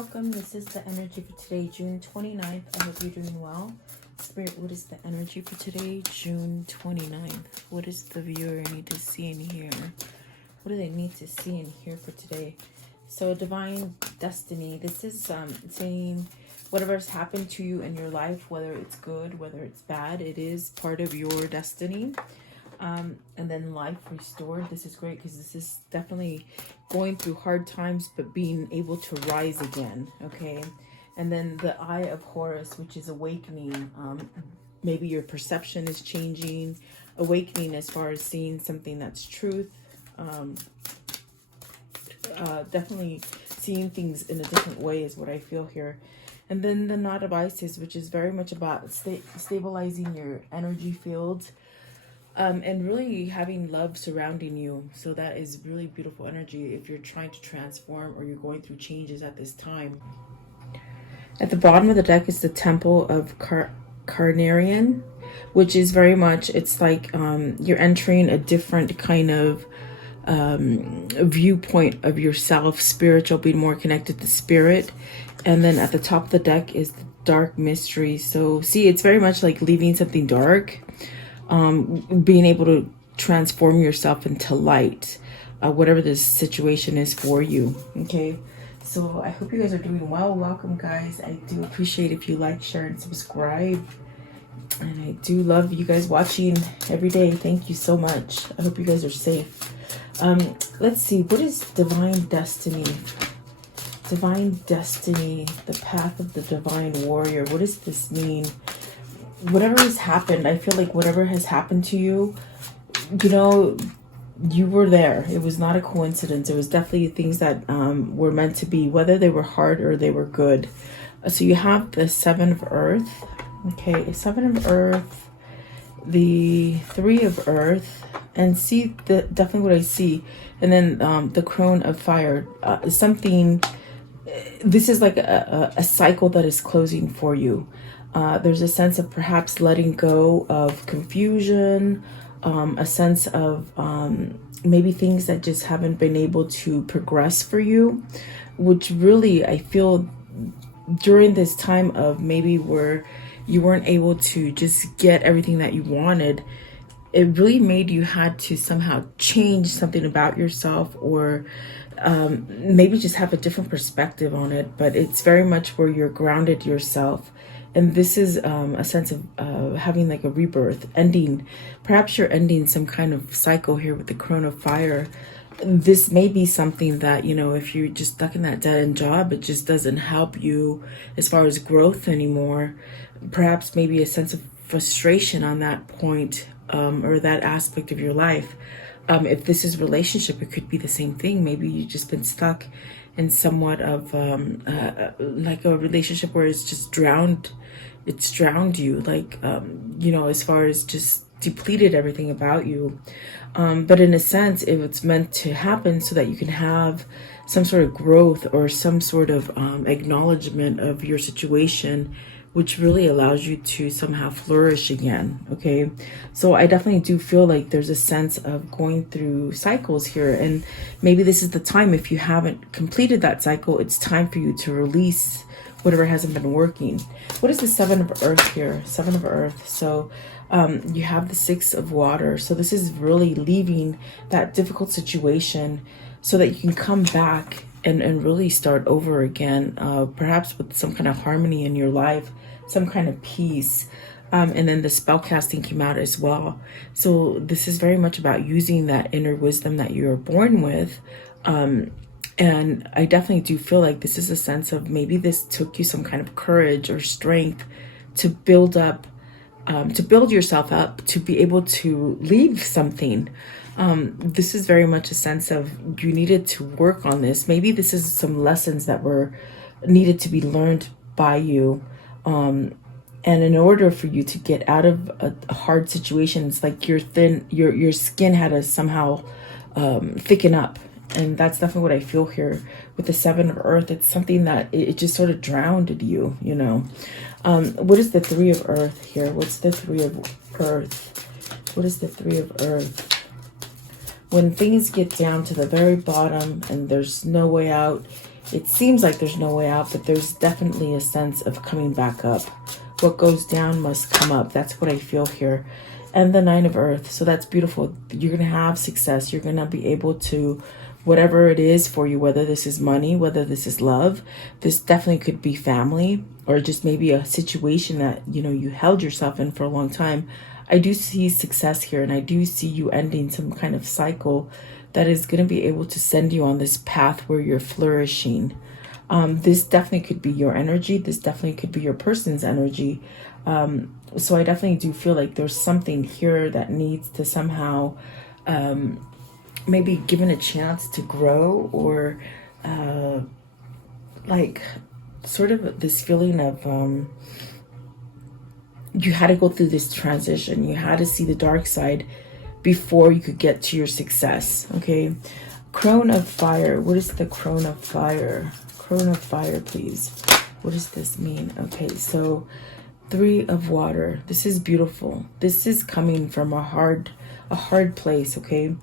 welcome. This is the energy for today, June 29th. I hope you're doing well. Spirit, what is the energy for today, June 29th? What does the viewer need to see and hear? What do they need to see and hear for today? So, divine destiny. This is saying whatever's happened to you in your life, whether it's good, whether it's bad, it is part of your destiny. And then life restored. This is great because this is definitely going through hard times, but being able to rise again. Okay. And then the Eye of Horus, which is awakening. Maybe your perception is changing, awakening as far as seeing something that's truth. Definitely seeing things in a different way is what I feel here. And then the Knot of Isis, which is very much about stabilizing your energy fields. And really having love surrounding you. So that is really beautiful energy if you're trying to transform or you're going through changes at this time. At the bottom of the deck is the Temple of Carnarian, which is very much, it's like you're entering a different kind of viewpoint of yourself, spiritual, being more connected to spirit. And then at the top of the deck is the Dark Mystery. So see, it's very much like leaving something dark. Being able to transform yourself into light, whatever this situation is for you. Okay, so I hope you guys are doing well. Welcome, guys. I do appreciate if you like, share, and subscribe. And I do love you guys watching every day. Thank you so much. I hope you guys are safe. Let's see, what is divine destiny? Divine destiny, the path of the divine warrior. What does this mean? Whatever has happened, I feel like whatever has happened to you, you know, you were there. It was not a coincidence. It was definitely things that were meant to be, whether they were hard or they were good. So you have the Seven of Earth. Okay, Seven of Earth, the Three of Earth, and see definitely what I see. And then the Crone of Fire. Something, this is like a cycle that is closing for you. There's a sense of perhaps letting go of confusion, a sense of maybe things that just haven't been able to progress for you, which really I feel during this time of maybe where you weren't able to just get everything that you wanted, it really made you had to somehow change something about yourself, or maybe just have a different perspective on it. But it's very much where you're grounded yourself. And this is a sense of having like a rebirth, ending. Perhaps you're ending some kind of cycle here with the Crone of Fire. This may be something that, you know, if you're just stuck in that dead-end job, it just doesn't help you as far as growth anymore. Perhaps maybe a sense of frustration on that point, or that aspect of your life. If this is relationship, it could be the same thing. Maybe you've just been stuck in somewhat of like a relationship where it's just drowned. It's drowned you, like, you know, as far as just depleted everything about you. But in a sense, it's meant to happen so that you can have some sort of growth or some sort of acknowledgement of your situation, which really allows you to somehow flourish again. Okay, so I definitely do feel like there's a sense of going through cycles here, and maybe this is the time. If you haven't completed that cycle, it's time for you to release whatever hasn't been working. What is the Seven of Earth here? Seven of Earth. So you have the Six of Water. So this is really leaving that difficult situation so that you can come back and really start over again, perhaps with some kind of harmony in your life, some kind of peace. And then the spell casting came out as well. So this is very much about using that inner wisdom that you are born with. And I definitely do feel like this is a sense of maybe this took you some kind of courage or strength to build up, to build yourself up, to be able to leave something. This is very much a sense of you needed to work on this. Maybe this is some lessons that were needed to be learned by you. And in order for you to get out of a hard situation, it's like your skin had to somehow thicken up. And that's definitely what I feel here with the Seven of Earth. It's something that it just sort of drowned you, you know. What is the Three of Earth here? What's the Three of Earth? What is the Three of Earth? When things get down to the very bottom and there's no way out, It seems like there's no way out, but there's definitely a sense of coming back up. What goes down must come up. That's what I feel here. And the Nine of Earth. So that's beautiful. You're going to have success. You're going to be able to, whatever it is for you, whether this is money, whether this is love, this definitely could be family, or just maybe a situation that, you know, you held yourself in for a long time. I do see success here, and I do see you ending some kind of cycle that is going to be able to send you on this path where you're flourishing. This definitely could be your energy. This definitely could be your person's energy. So I definitely do feel like there's something here that needs to somehow maybe given a chance to grow, or like sort of this feeling of you had to go through this transition. You had to see the dark side before you could get to your success. Okay. Crone of Fire. What is the Crone of Fire? Crone of Fire, please. What does this mean? Okay, so Three of Water. This is beautiful. This is coming from a hard place, okay?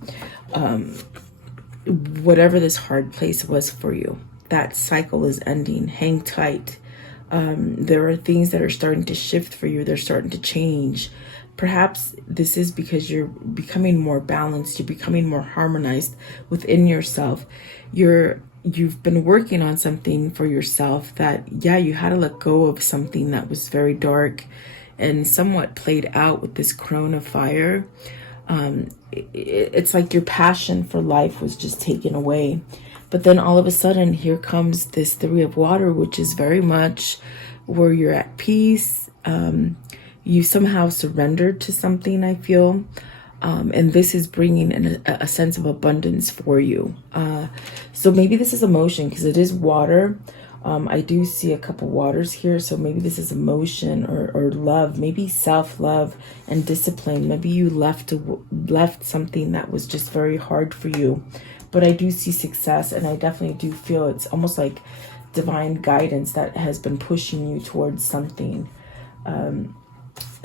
Whatever this hard place was for you, that cycle is ending. Hang tight. There are things that are starting to shift for you. They're starting to change. Perhaps this is because you're becoming more balanced. You're becoming more harmonized within yourself. You've been working on something for yourself that, yeah, you had to let go of something that was very dark and somewhat played out with this Crone of Fire. It's like your passion for life was just taken away. But then all of a sudden, here comes this Three of Water, which is very much where you're at peace. You somehow surrendered to something, I feel. And this is bringing in a sense of abundance for you. So maybe this is emotion, because it is water. I do see a couple waters here. So maybe this is emotion or love, maybe self-love and discipline. Maybe you left something that was just very hard for you. But I do see success, and I definitely do feel it's almost like divine guidance that has been pushing you towards something.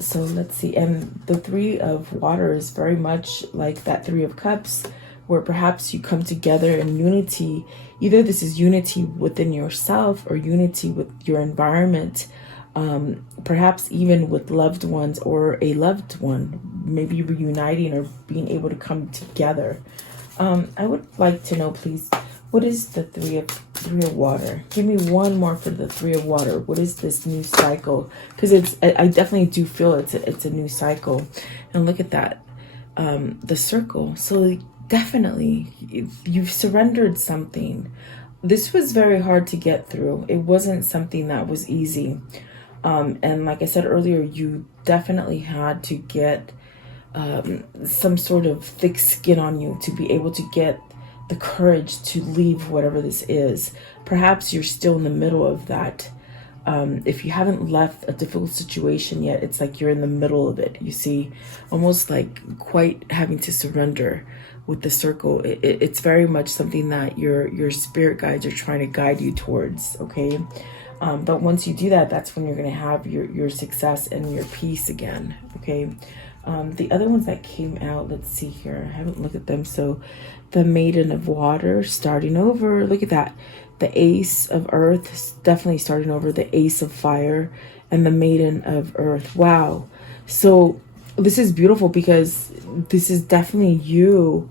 So let's see. And the Three of Water is very much like that Three of Cups, where perhaps you come together in unity. Either this is unity within yourself or unity with your environment, perhaps even with loved ones or a loved one, maybe reuniting or being able to come together. I would like to know, please, what is the Three of Water? Give me one more for the Three of Water. What is this new cycle? Because I definitely do feel it's a new cycle. And look at that, the circle. So definitely, you've surrendered something. This was very hard to get through. It wasn't something that was easy. And like I said earlier, you definitely had to get some sort of thick skin on you to be able to get the courage to leave whatever this is. Perhaps you're still in the middle of that. If you haven't left a difficult situation yet, it's like you're in the middle of it. You see, almost like quite having to surrender with the circle. It's very much something that your spirit guides are trying to guide you towards, okay? But once you do that, that's when you're going to have your success and your peace again, okay? The other ones that came out, let's see here. I haven't looked at them. So the Maiden of Water, starting over. Look at that. The Ace of Earth, definitely starting over. The Ace of Fire and the Maiden of Earth. Wow. So this is beautiful, because this is definitely you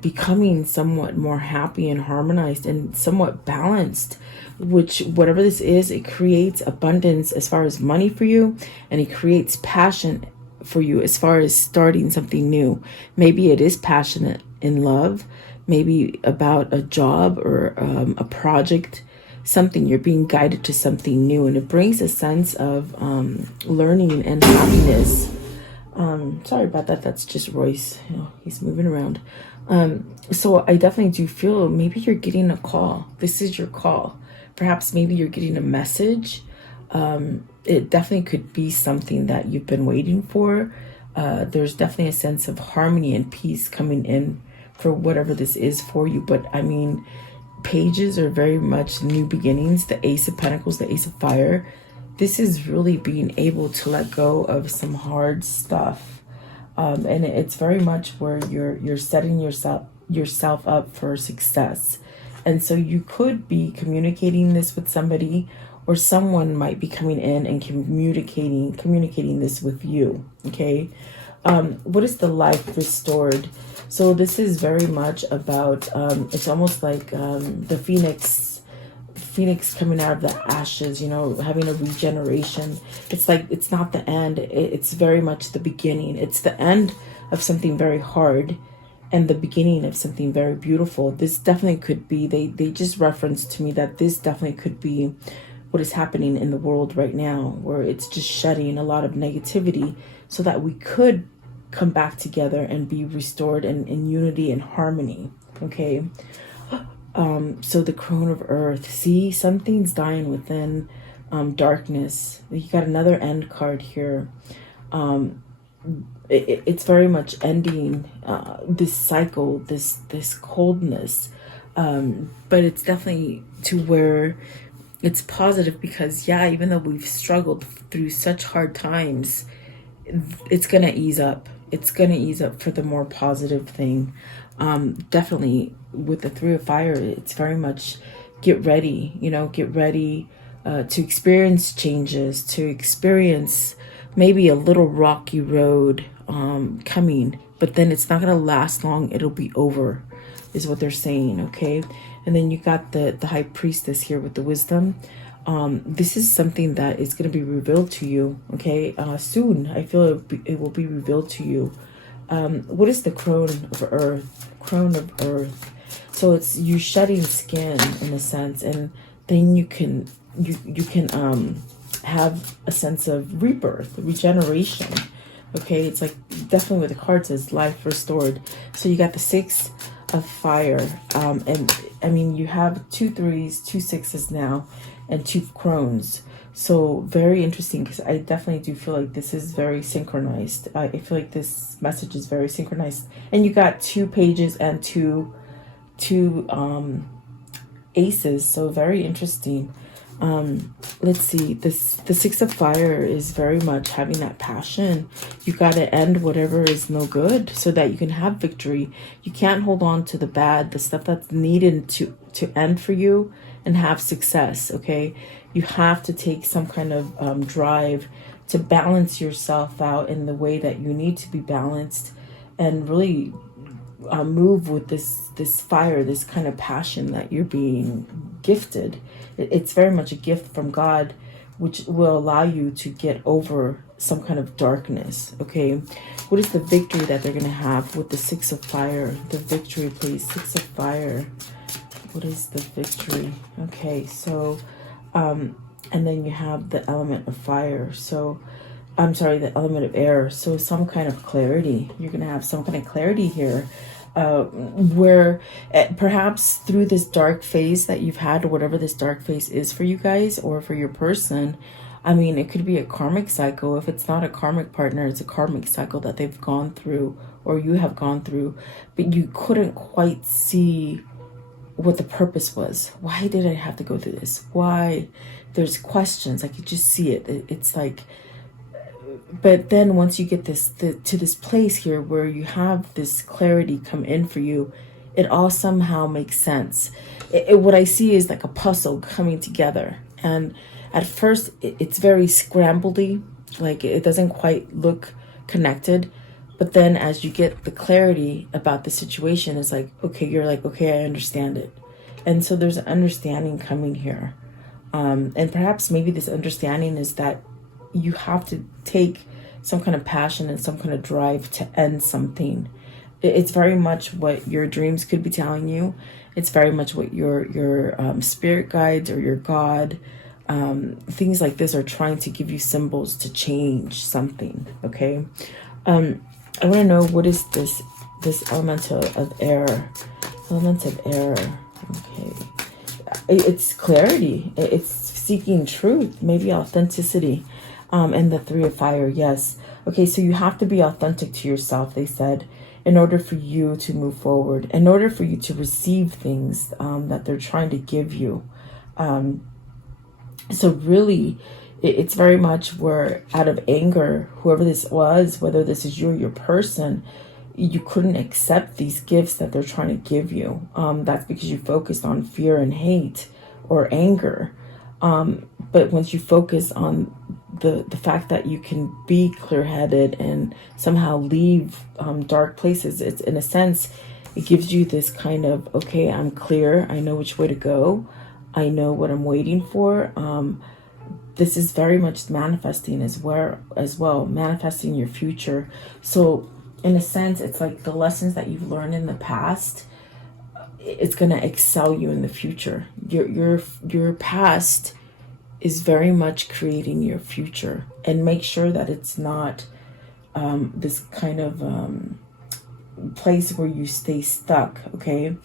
becoming somewhat more happy and harmonized and somewhat balanced, which whatever this is, it creates abundance as far as money for you, and it creates passion for you as far as starting something new. Maybe it is passionate in love, maybe about a job or a project, something. You're being guided to something new, and it brings a sense of learning and happiness. Sorry about that. That's just Royce. You know, he's moving around. So I definitely do feel maybe you're getting a call. This is your call. Perhaps maybe you're getting a message. It definitely could be something that you've been waiting for. There's definitely a sense of harmony and peace coming in for whatever this is for you. But I mean, pages are very much new beginnings. The Ace of Pentacles, the Ace of Fire. This is really being able to let go of some hard stuff. And it's very much where you're setting yourself up for success. And so you could be communicating this with somebody, or someone might be coming in and communicating this with you. Okay. What is the life restored? So this is very much about, it's almost like the phoenix coming out of the ashes, you know, having a regeneration. It's like, it's not the end. It's very much the beginning. It's the end of something very hard and the beginning of something very beautiful. This definitely could be, they just referenced to me that this definitely could be what is happening in the world right now, where it's just shedding a lot of negativity so that we could come back together and be restored in unity and harmony. Okay. So the crone of earth, see, something's dying within darkness. You got another end card here. It's very much ending this cycle, this coldness, but it's definitely to where it's positive, because yeah, even though we've struggled through such hard times, it's gonna ease up. It's gonna ease up for the more positive thing. Definitely with the Three of Fire, it's very much get ready, you know, get ready to experience changes, to experience maybe a little rocky road coming, but then it's not going to last long. It'll be over, is what they're saying. Okay. And then you got the High Priestess here with the wisdom. This is something that is going to be revealed to you. Okay. Soon, I feel it will be revealed to you. What is the crone of earth? Crone of earth. So it's you shedding skin in a sense, and then you can have a sense of rebirth, regeneration. Okay, it's like definitely what the card says, life restored. So you got the Six of Fire, and I mean you have 2 3s, 2 6s now, and 2 crones. So very interesting, because I definitely do feel like this is very synchronized. I feel like this message is very synchronized. And you got 2 pages and two aces, so very interesting. Let's see, the Six of Fire is very much having that passion. You got to end whatever is no good so that you can have victory. You can't hold on to the bad, the stuff that's needed to end for you and have success. Okay, you have to take some kind of drive to balance yourself out in the way that you need to be balanced, and really move with this fire, this kind of passion that you're being gifted. It's very much a gift from God, which will allow you to get over some kind of darkness. Okay, what is the victory that they're going to have with the Six of Fire? The victory, please. Six of Fire. What is the victory? Okay, so and then you have the element of fire. So I'm sorry, the element of air. So some kind of clarity. You're going to have some kind of clarity here, where perhaps through this dark phase that you've had, whatever this dark phase is for you guys or for your person. I mean, it could be a karmic cycle. If it's not a karmic partner, it's a karmic cycle that they've gone through or you have gone through, but you couldn't quite see what the purpose was. Why did I have to go through this? Why? There's questions. I could just see it. It's like, but then once you get to this place here where you have this clarity come in for you, it all somehow makes sense. What I see is like a puzzle coming together. And at first it's very scrambledy, like it doesn't quite look connected. But then as you get the clarity about the situation, it's like, okay, you're like, okay, I understand it. And so there's an understanding coming here. And perhaps maybe this understanding is that you have to take some kind of passion and some kind of drive to end something. It's very much what your dreams could be telling you. It's very much what your spirit guides or your God, things like this are trying to give you symbols to change something. Okay. I want to know, what is this element of air? Element of air. Okay. It's clarity. It's seeking truth, maybe authenticity. And the Three of Fire, yes. Okay, so you have to be authentic to yourself, they said, in order for you to move forward, in order for you to receive things that they're trying to give you. So really, it's very much where out of anger, whoever this was, whether this is you or your person, you couldn't accept these gifts that they're trying to give you. That's because you focused on fear and hate or anger. But once you focus on the fact that you can be clear-headed and somehow leave dark places, it's, in a sense, it gives you this kind of, okay, I'm clear, I know which way to go, I know what I'm waiting for. This is very much manifesting as well, manifesting your future. So in a sense, it's like the lessons that you've learned in the past, it's going to excel you in the future. Your past is very much creating your future, and make sure that it's not this kind of place where you stay stuck, okay?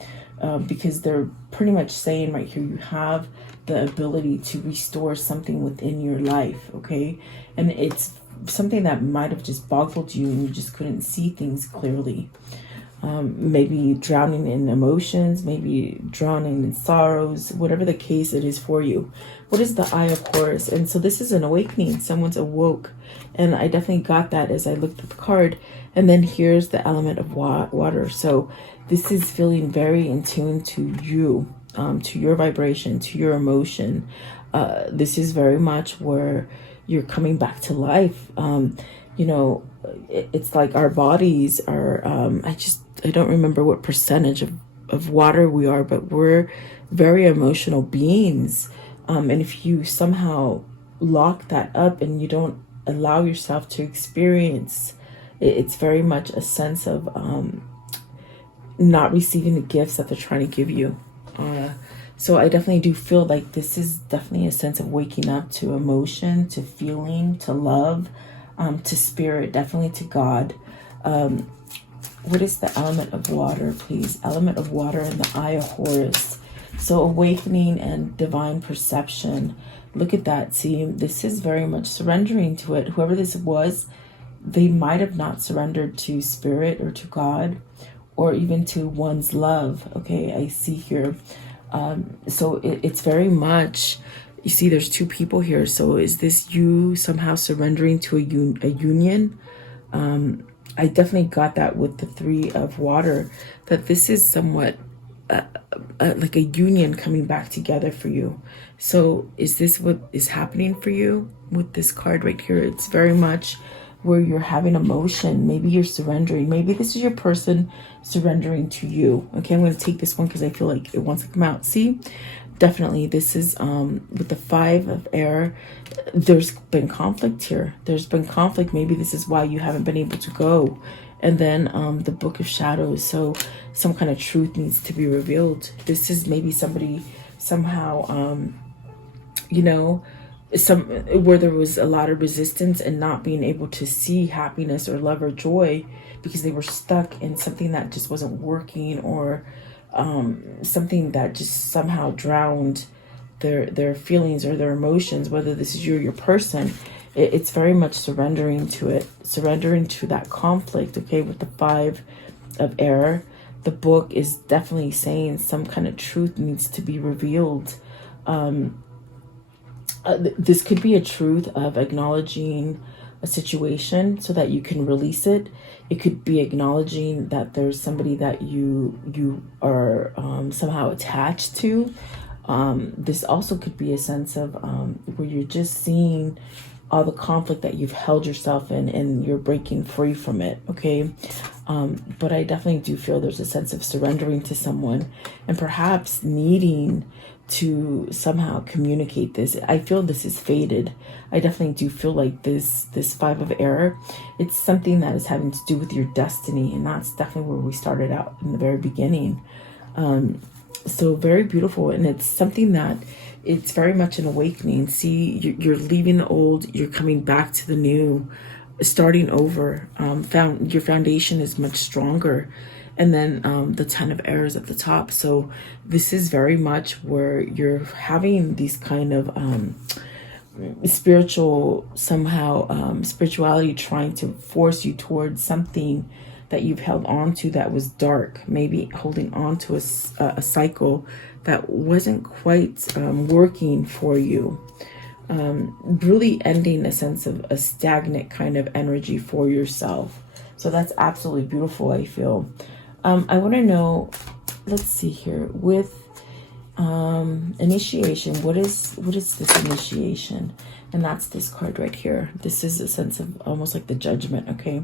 Because they're pretty much saying right here, you have the ability to restore something within your life, okay? And it's something that might have just boggled you and you just couldn't see things clearly. Maybe drowning in emotions, maybe drowning in sorrows, whatever the case it is for you. What is the Eye of Horus? And so this is an awakening. Someone's awoke. And I definitely got that as I looked at the card. And then here's the element of water. So this is feeling very in tune to you, to your vibration, to your emotion. This is very much where you're coming back to life. You know, it's like our bodies are, I don't remember what percentage of water we are, but we're very emotional beings. And if you somehow lock that up and you don't allow yourself to experience, it's very much a sense of not receiving the gifts that they're trying to give you. So I definitely do feel like this is definitely a sense of waking up to emotion, to feeling, to love, to spirit, definitely to God. What is the element of water, please? Element of water in the Eye of Horus. So awakening and divine perception. Look at that. See, this is very much surrendering to it. Whoever this was, they might have not surrendered to spirit or to God or even to one's love. Okay, I see here. So it's very much, you see there's two people here. So is this you somehow surrendering to a union? I definitely got that with the Three of Water, that this is somewhat like a union coming back together for you. So is this what is happening for you with this card right here? It's very much where you're having emotion. Maybe you're surrendering. Maybe this is your person surrendering to you. Okay, I'm going to take this one because I feel like it wants to come out. See, definitely this is with the Five of Air. There's been conflict here. There's been conflict. Maybe this is why you haven't been able to go. And then the Book of Shadows. So some kind of truth needs to be revealed. This is maybe somebody somehow, you know, where there was a lot of resistance and not being able to see happiness or love or joy because they were stuck in something that just wasn't working, or something that just somehow drowned their feelings or their emotions, whether this is you or your person. It's very much surrendering to it, surrendering to that conflict. Okay, with the Five of Air, the book is definitely saying some kind of truth needs to be revealed. This could be a truth of acknowledging a situation so that you can release it. It could be acknowledging that there's somebody that you are somehow attached to. This also could be a sense of where you're just seeing all the conflict that you've held yourself in and you're breaking free from it. Okay. But I definitely do feel there's a sense of surrendering to someone and perhaps needing to somehow communicate this. I feel this is fated. I definitely do feel like this Five of Air, it's something that is having to do with your destiny, and that's definitely where we started out in the very beginning. So very beautiful, and it's something that it's very much an awakening. See, you're leaving the old, you're coming back to the new, starting over. Your foundation is much stronger. And then the Ten of Airs at the top. So this is very much where you're having these kind of spirituality trying to force you towards something that you've held on to that was dark. Maybe holding on to a cycle that wasn't quite working for you. Really ending a sense of a stagnant kind of energy for yourself. So that's absolutely beautiful, I feel. I want to know, let's see here, with initiation, what is this initiation? And that's this card right here. This is a sense of almost like the judgment, okay,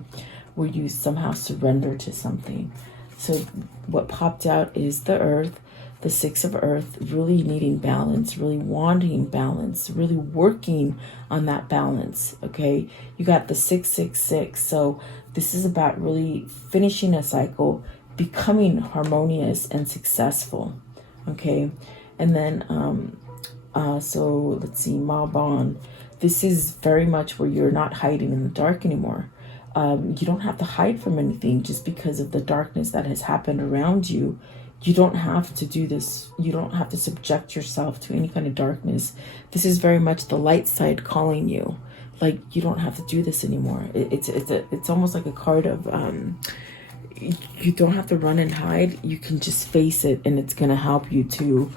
where you somehow surrender to something. So what popped out is the earth, the Six of Earth, really needing balance, really wanting balance, really working on that balance, okay? You got the 666. So this is about really finishing a cycle, becoming harmonious and successful, okay? And then, so let's see, Maban. This is very much where you're not hiding in the dark anymore. You don't have to hide from anything just because of the darkness that has happened around you. You don't have to do this. You don't have to subject yourself to any kind of darkness. This is very much the light side calling you. Like, you don't have to do this anymore. It's almost like a card of, you don't have to run and hide. You can just face it, and it's going to help you to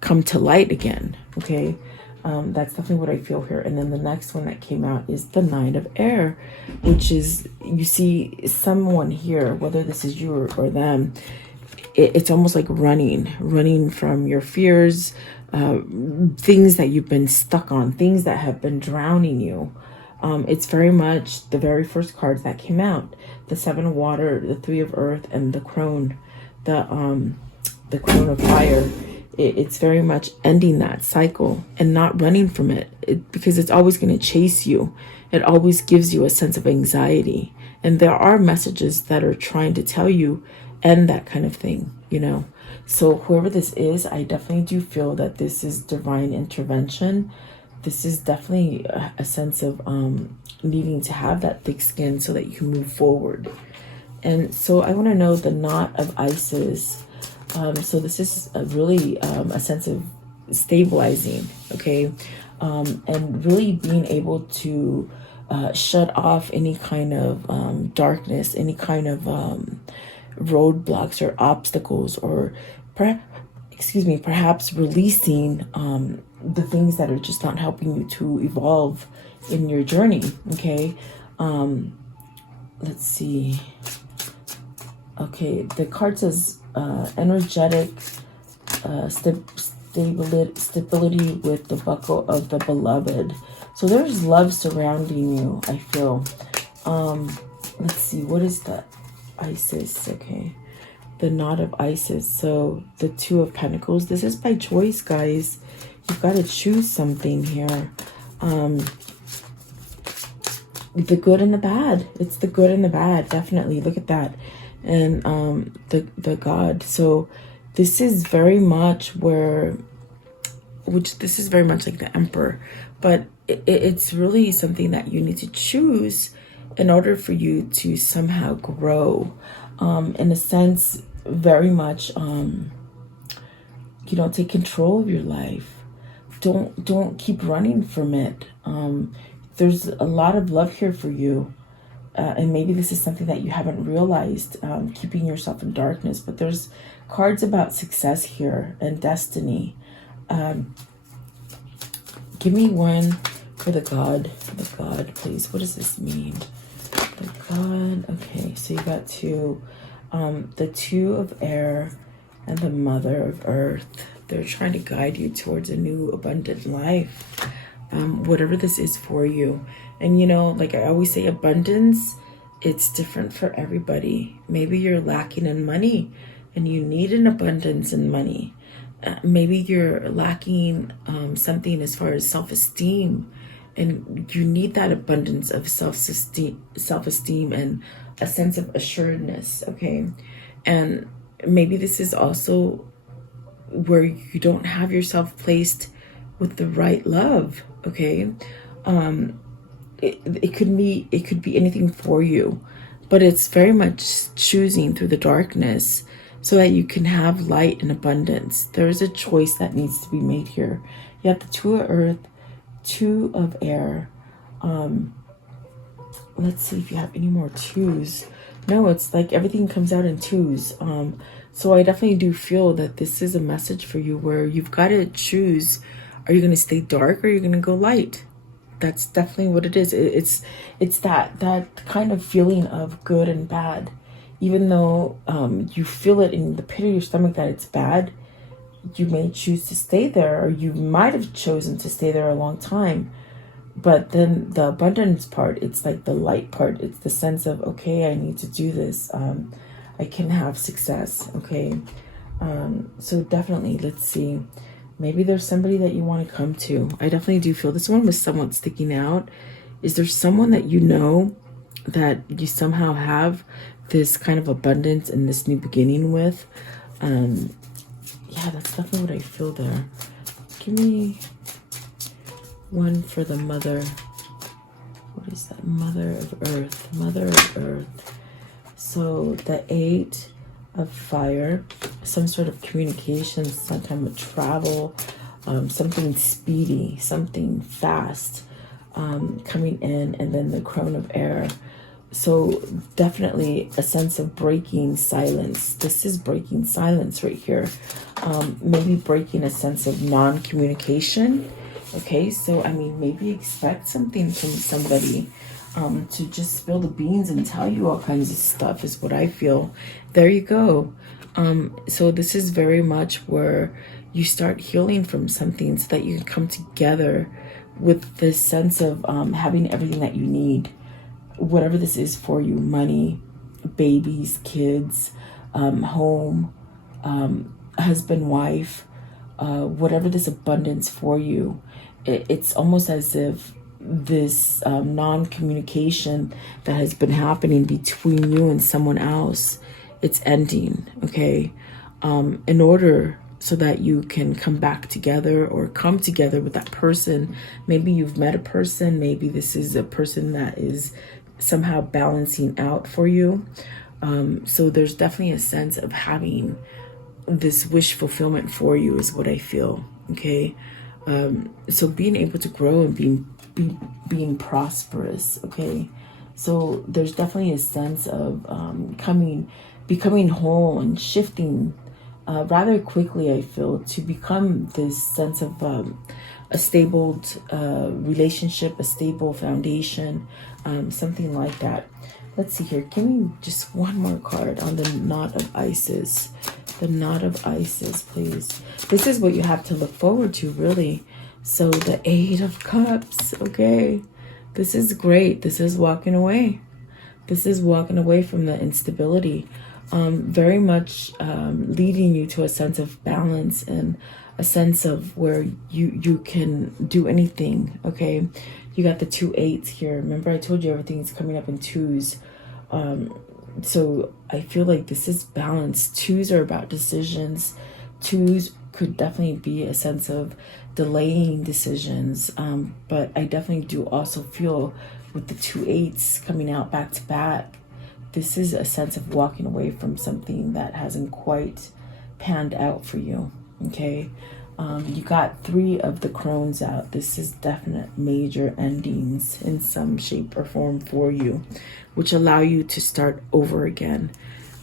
come to light again, okay? That's definitely what I feel here. And then the next one that came out is the Nine of Air, which is, you see someone here, whether this is you or them, it's almost like running from your fears, things that you've been stuck on, things that have been drowning you. It's very much the very first cards that came out, the Seven of Water, the Three of Earth, and the Crone, the Crone of Fire. It's very much ending that cycle and not running from it, because it's always going to chase you. It always gives you a sense of anxiety. And there are messages that are trying to tell you, end that kind of thing, you know. So whoever this is, I definitely do feel that this is divine intervention. This is definitely a sense of needing to have that thick skin so that you can move forward. And so I want to know the Knot of Isis. So this is really a sense of stabilizing, okay, and really being able to shut off any kind of darkness, any kind of roadblocks or obstacles, or perhaps releasing the things that are just not helping you to evolve in your journey, okay? Let's see. Okay, the card says energetic stability with the buckle of the beloved. So there's love surrounding you, I feel. Let's see, what is that? Isis, okay. The Knot of Isis. So the Two of Pentacles. This is by choice, guys. You've got to choose something here. The good and the bad. It's the good and the bad, definitely. Look at that. And the God. So this is very much where, this is very much like the Emperor, but it's really something that you need to choose in order for you to somehow grow, in a sense, very much, take control of your life. Don't keep running from it. There's a lot of love here for you. And maybe this is something that you haven't realized, keeping yourself in darkness, but there's cards about success here and destiny. Give me one for the God, please. What does this mean? The God, okay, so you got two, the Two of Air and the Mother of Earth. They're trying to guide you towards a new abundant life, whatever this is for you. And like I always say, abundance, it's different for everybody. Maybe you're lacking in money and you need an abundance in money. Maybe you're lacking something as far as self-esteem, and you need that abundance of self-esteem and a sense of assuredness, okay? And maybe this is also where you don't have yourself placed with the right love, okay? It could be anything for you, but it's very much choosing through the darkness so that you can have light and abundance. There is a choice that needs to be made here. You have the Two of Earth, Two of Air. Let's see if you have any more twos. No, it's like everything comes out in twos. So I definitely do feel that this is a message for you where you've got to choose. Are you going to stay dark or are you going to go light? that's definitely what it is. It's that kind of feeling of good and bad. Even though you feel it in the pit of your stomach that it's bad, you may choose to stay there, or you might have chosen to stay there a long time. But then the abundance part, it's like the light part. It's the sense of, okay, I need to do this. I can have success. Okay. So definitely, let's see. Maybe there's somebody that you want to come to. I definitely do feel this one was somewhat sticking out. Is there someone that you know that you somehow have this kind of abundance and this new beginning with? Yeah, that's definitely what I feel there. Give me one for the mother. What is that? Mother of Earth. Mother of Earth. So the 8 of Fire, some sort of communication, some kind of travel, something speedy, something fast coming in, and then the Crown of Air. So definitely a sense of breaking silence. This is breaking silence right here. Maybe breaking a sense of non-communication. Okay, so I mean, maybe expect something from somebody to just spill the beans and tell you all kinds of stuff is what I feel. There you go. So this is very much where you start healing from something so that you can come together with this sense of having everything that you need. Whatever this is for you, money, babies, kids, home, husband, wife, whatever this abundance for you, it's almost as if this non-communication that has been happening between you and someone else, it's ending, okay? In order so that you can come back together or come together with that person. Maybe you've met a person, maybe this is a person that is somehow balancing out for you. So there's definitely a sense of having this wish fulfillment for you is what I feel, okay? So being able to grow and being prosperous, okay? So there's definitely a sense of becoming whole and shifting rather quickly, I feel, to become this sense of a stable relationship, a stable foundation, something like that. Let's see here. Give me just one more card on the Knot of Isis. The Knot of Isis, please. This is what you have to look forward to, really. So the 8 of Cups, okay. This is great. This is walking away. This is walking away from the instability. Very much leading you to a sense of balance and a sense of where you can do anything, okay? You got the 2 8s here. Remember, I told you everything's coming up in 2s. So I feel like this is balance. 2s are about decisions. 2s could definitely be a sense of delaying decisions. But I definitely do also feel with the 2 8s coming out back to back, this is a sense of walking away from something that hasn't quite panned out for you, okay? You got 3 of the Crones out. This is definite major endings in some shape or form for you, which allow you to start over again.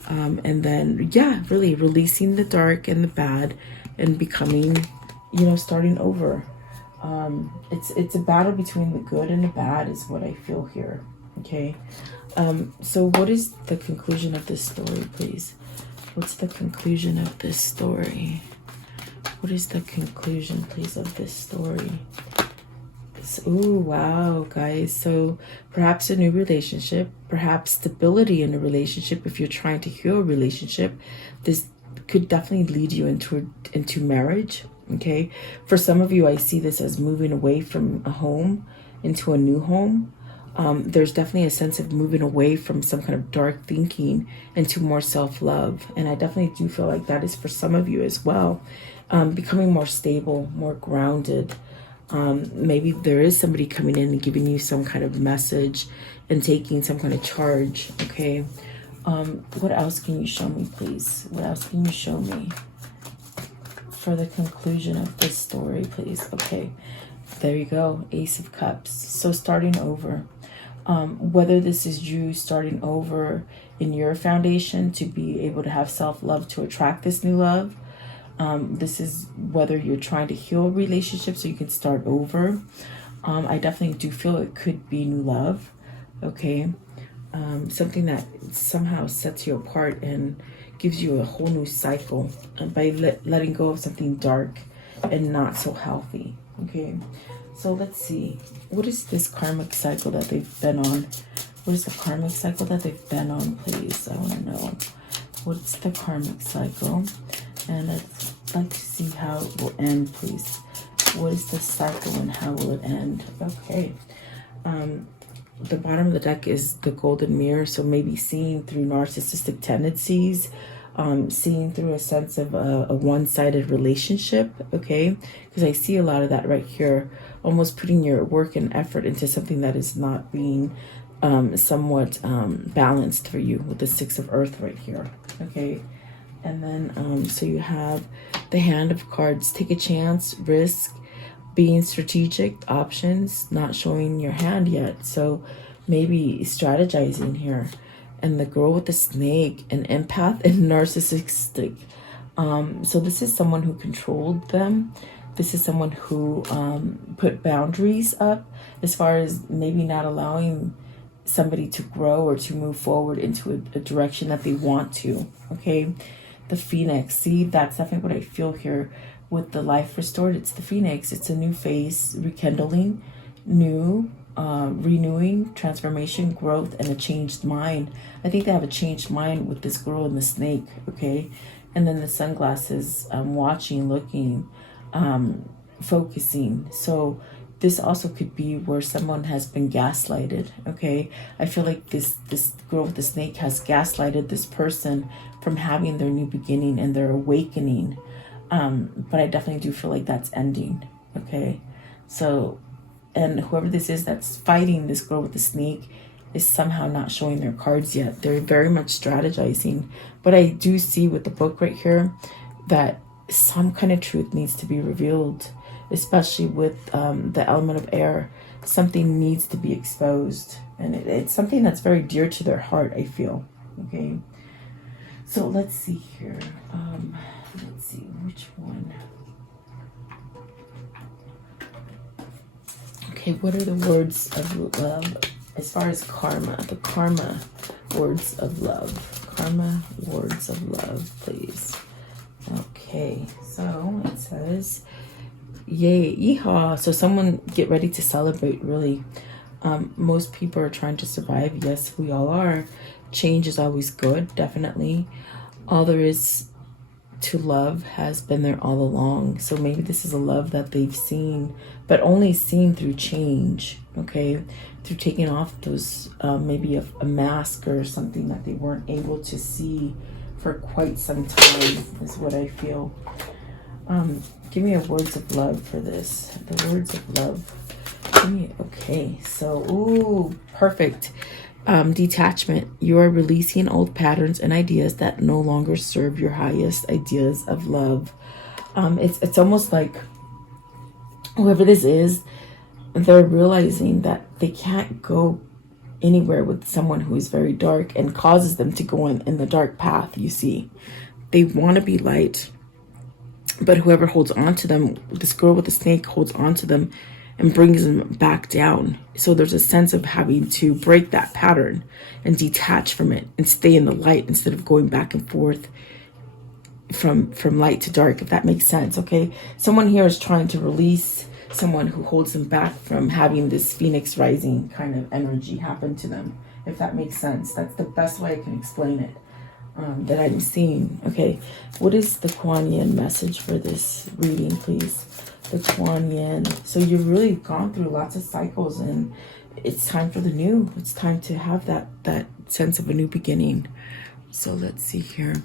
And then, yeah, really releasing the dark and the bad and becoming, starting over. It's a battle between the good and the bad is what I feel here, okay? So what is the conclusion of this story, please? What's the conclusion of this story? What is the conclusion, please, of this story? Ooh, wow, guys. So perhaps a new relationship, perhaps stability in a relationship. If you're trying to heal a relationship, this could definitely lead you into marriage, okay? For some of you, I see this as moving away from a home into a new home. There's definitely a sense of moving away from some kind of dark thinking into more self-love. And I definitely do feel like that is for some of you as well. Becoming more stable, more grounded. Maybe there is somebody coming in and giving you some kind of message and taking some kind of charge, okay? What else can you show me, please? What else can you show me for the conclusion of this story, please? Okay, there you go, Ace of Cups. So starting over. Whether this is you starting over in your foundation to be able to have self-love to attract this new love. This is whether you're trying to heal relationships so you can start over. I definitely do feel it could be new love, okay? Something that somehow sets you apart and gives you a whole new cycle by letting go of something dark and not so healthy, okay? So let's see, what is this karmic cycle that they've been on? What is the karmic cycle that they've been on, please? I want to know. What's the karmic cycle? And I'd like to see how it will end, please. What is the cycle and how will it end? Okay. The bottom of the deck is the golden mirror. So maybe seeing through narcissistic tendencies, seeing through a sense of a one-sided relationship, okay? Because I see a lot of that right here. Almost putting your work and effort into something that is not being somewhat balanced for you with the Six of Earth right here, okay? And then so you have the Hand of Cards. Take a chance, risk, being strategic, options, not showing your hand yet. So maybe strategizing here. And the girl with the snake, an empath and narcissistic. So this is someone who controlled them. This is someone who put boundaries up as far as maybe not allowing somebody to grow or to move forward into a direction that they want to, okay? The Phoenix, see, that's definitely what I feel here with the life restored. It's the Phoenix. It's a new phase, rekindling, new, renewing, transformation, growth, and a changed mind. I think they have a changed mind with this girl and the snake, okay? And then the sunglasses, watching, looking, focusing. So this also could be where someone has been gaslighted, okay? I feel like this girl with the snake has gaslighted this person from having their new beginning and their awakening. But I definitely do feel like that's ending, okay? So, and whoever this is that's fighting this girl with the snake is somehow not showing their cards yet. They're very much strategizing. But I do see with the book right here that some kind of truth needs to be revealed, especially with the element of air. Something needs to be exposed. And it's something that's very dear to their heart, I feel, okay? So let's see here. Let's see, which one? Okay, what are the words of love as far as karma? The karma words of love. Karma words of love, please. Okay, so it says, yay, yeehaw. So someone get ready to celebrate, really. Most people are trying to survive. Yes, we all are. Change is always good, definitely. All there is to love has been there all along. So maybe this is a love that they've seen, but only seen through change, okay? Through taking off those, maybe a mask or something that they weren't able to see for quite some time, is what I feel. Give me a words of love for this. The words of love. Give me, okay, so, ooh, perfect. Detachment. You are releasing old patterns and ideas that no longer serve your highest ideas of love. It's almost like whoever this is, they're realizing that they can't go anywhere with someone who is very dark and causes them to go in the dark path, you see. They want to be light, but whoever holds on to them, this girl with the snake holds on to them and brings them back down. So there's a sense of having to break that pattern and detach from it and stay in the light instead of going back and forth from light to dark, if that makes sense, okay? Someone here is trying to release someone who holds them back from having this phoenix rising kind of energy happen to them, if that makes sense. That's the best way I can explain it, that I'm seeing. Okay, what is the Kuan Yin message for this reading, please? The Kuan Yin. So you've really gone through lots of cycles and it's time for the new. It's time to have that sense of a new beginning. So let's see here.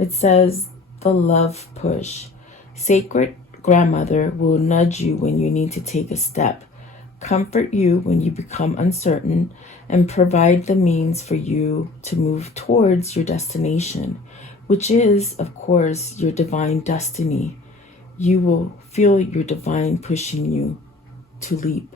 It says the love push. Sacred grandmother will nudge you when you need to take a step, comfort you when you become uncertain, and provide the means for you to move towards your destination, which is, of course, your divine destiny. You will feel your divine pushing you to leap.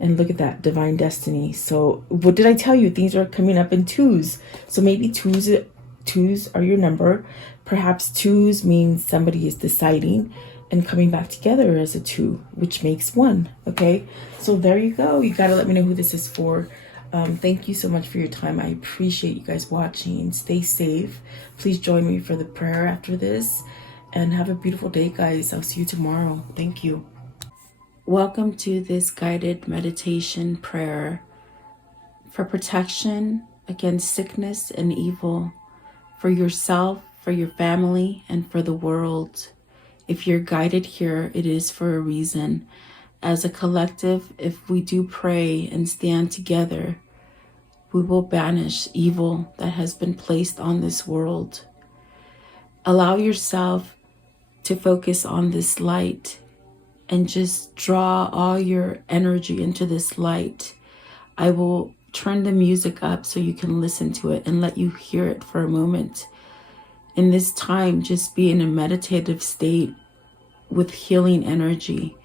And look at that, divine destiny. So what did I tell you? Things are coming up in twos. So maybe twos are your number. Perhaps twos means somebody is deciding. and coming back together as a two, which makes one. Okay, so there you go. You got to let me know who this is for. Thank you so much for your time. I appreciate you guys watching. Stay safe. Please join me for the prayer after this, and have a beautiful day, guys. I'll see you tomorrow. Thank you. Welcome to this guided meditation prayer for protection against sickness and evil, for yourself, for your family, and for the world. If you're guided here, it is for a reason. As a collective, if we do pray and stand together, we will banish evil that has been placed on this world. Allow yourself to focus on this light and just draw all your energy into this light. I will turn the music up so you can listen to it and let you hear it for a moment. In this time, just be in a meditative state with healing energy.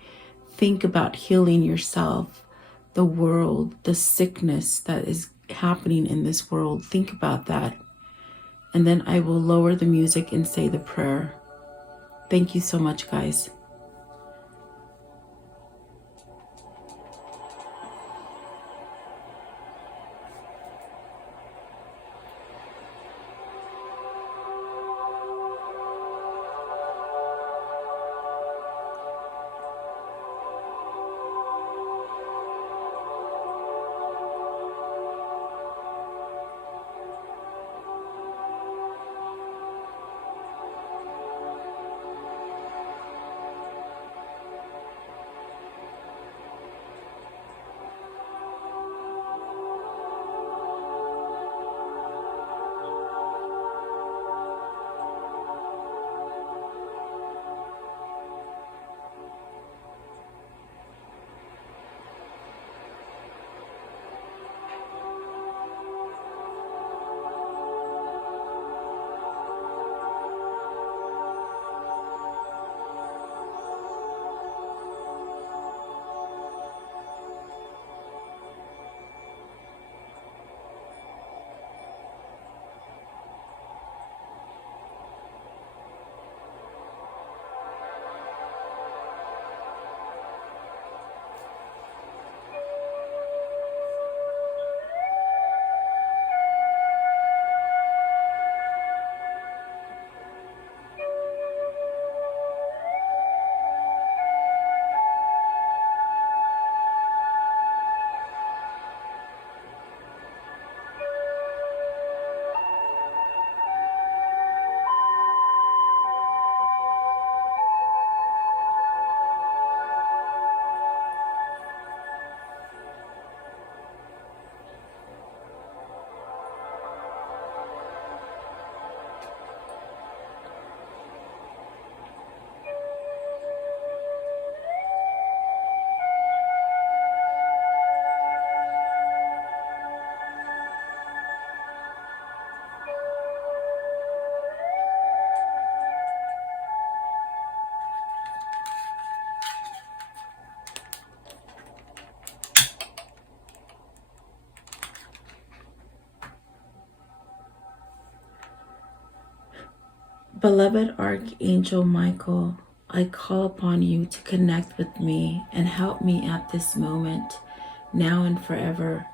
Think about healing yourself, the world, the sickness that is happening in this world. Think about that. And then I will lower the music and say the prayer. Thank you so much, guys. Beloved Archangel Michael, I call upon you to connect with me and help me at this moment, now and forever.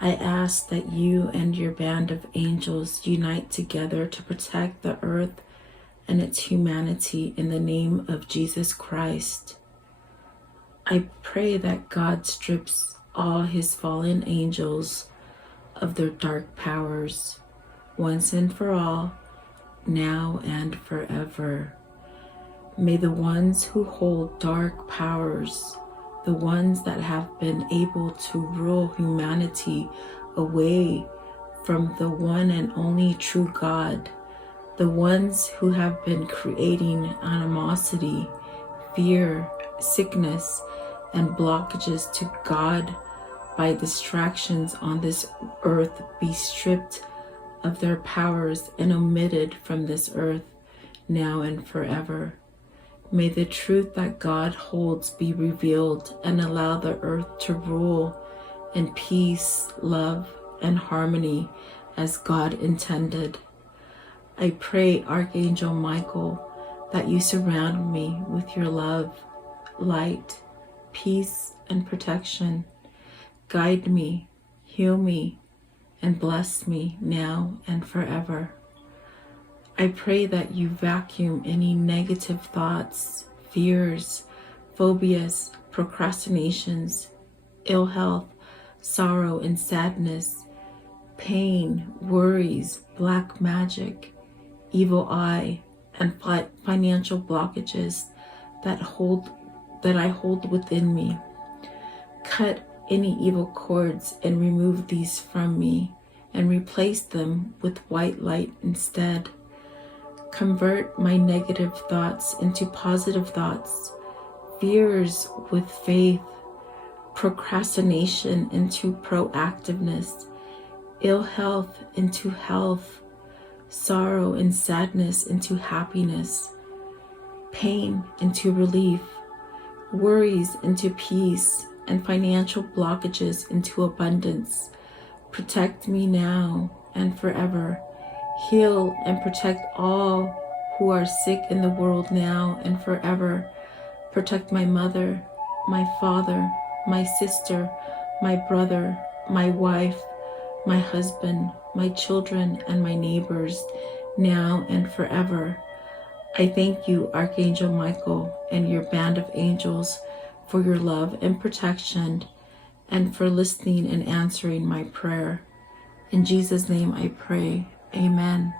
I ask that you and your band of angels unite together to protect the earth and its humanity in the name of Jesus Christ. I pray that God strips all his fallen angels of their dark powers, once and for all, now and forever. May the ones who hold dark powers, the ones that have been able to rule humanity away from the one and only true God, the ones who have been creating animosity, fear, sickness, and blockages to God by distractions on this earth, be stripped of their powers and omitted from this earth, now and forever. May the truth that God holds be revealed and allow the earth to rule in peace, love, and harmony as God intended. I pray, Archangel Michael, that you surround me with your love, light, peace, and protection. Guide me, heal me, and bless me now and forever. I pray that you vacuum any negative thoughts, fears, phobias, procrastinations, ill health, sorrow and sadness, pain, worries, black magic, evil eye, and financial blockages that I hold within me. Cut any evil cords and remove these from me and replace them with white light instead. Convert my negative thoughts into positive thoughts, fears with faith, procrastination into proactiveness, ill health into health, sorrow and sadness into happiness, pain into relief, worries into peace, and financial blockages into abundance. Protect me now and forever. Heal and protect all who are sick in the world now and forever. Protect my mother, my father, my sister, my brother, my wife, my husband, my children, and my neighbors now and forever. I thank you, Archangel Michael, and your band of angels for your love and protection, and for listening and answering my prayer. In Jesus' name I pray. Amen.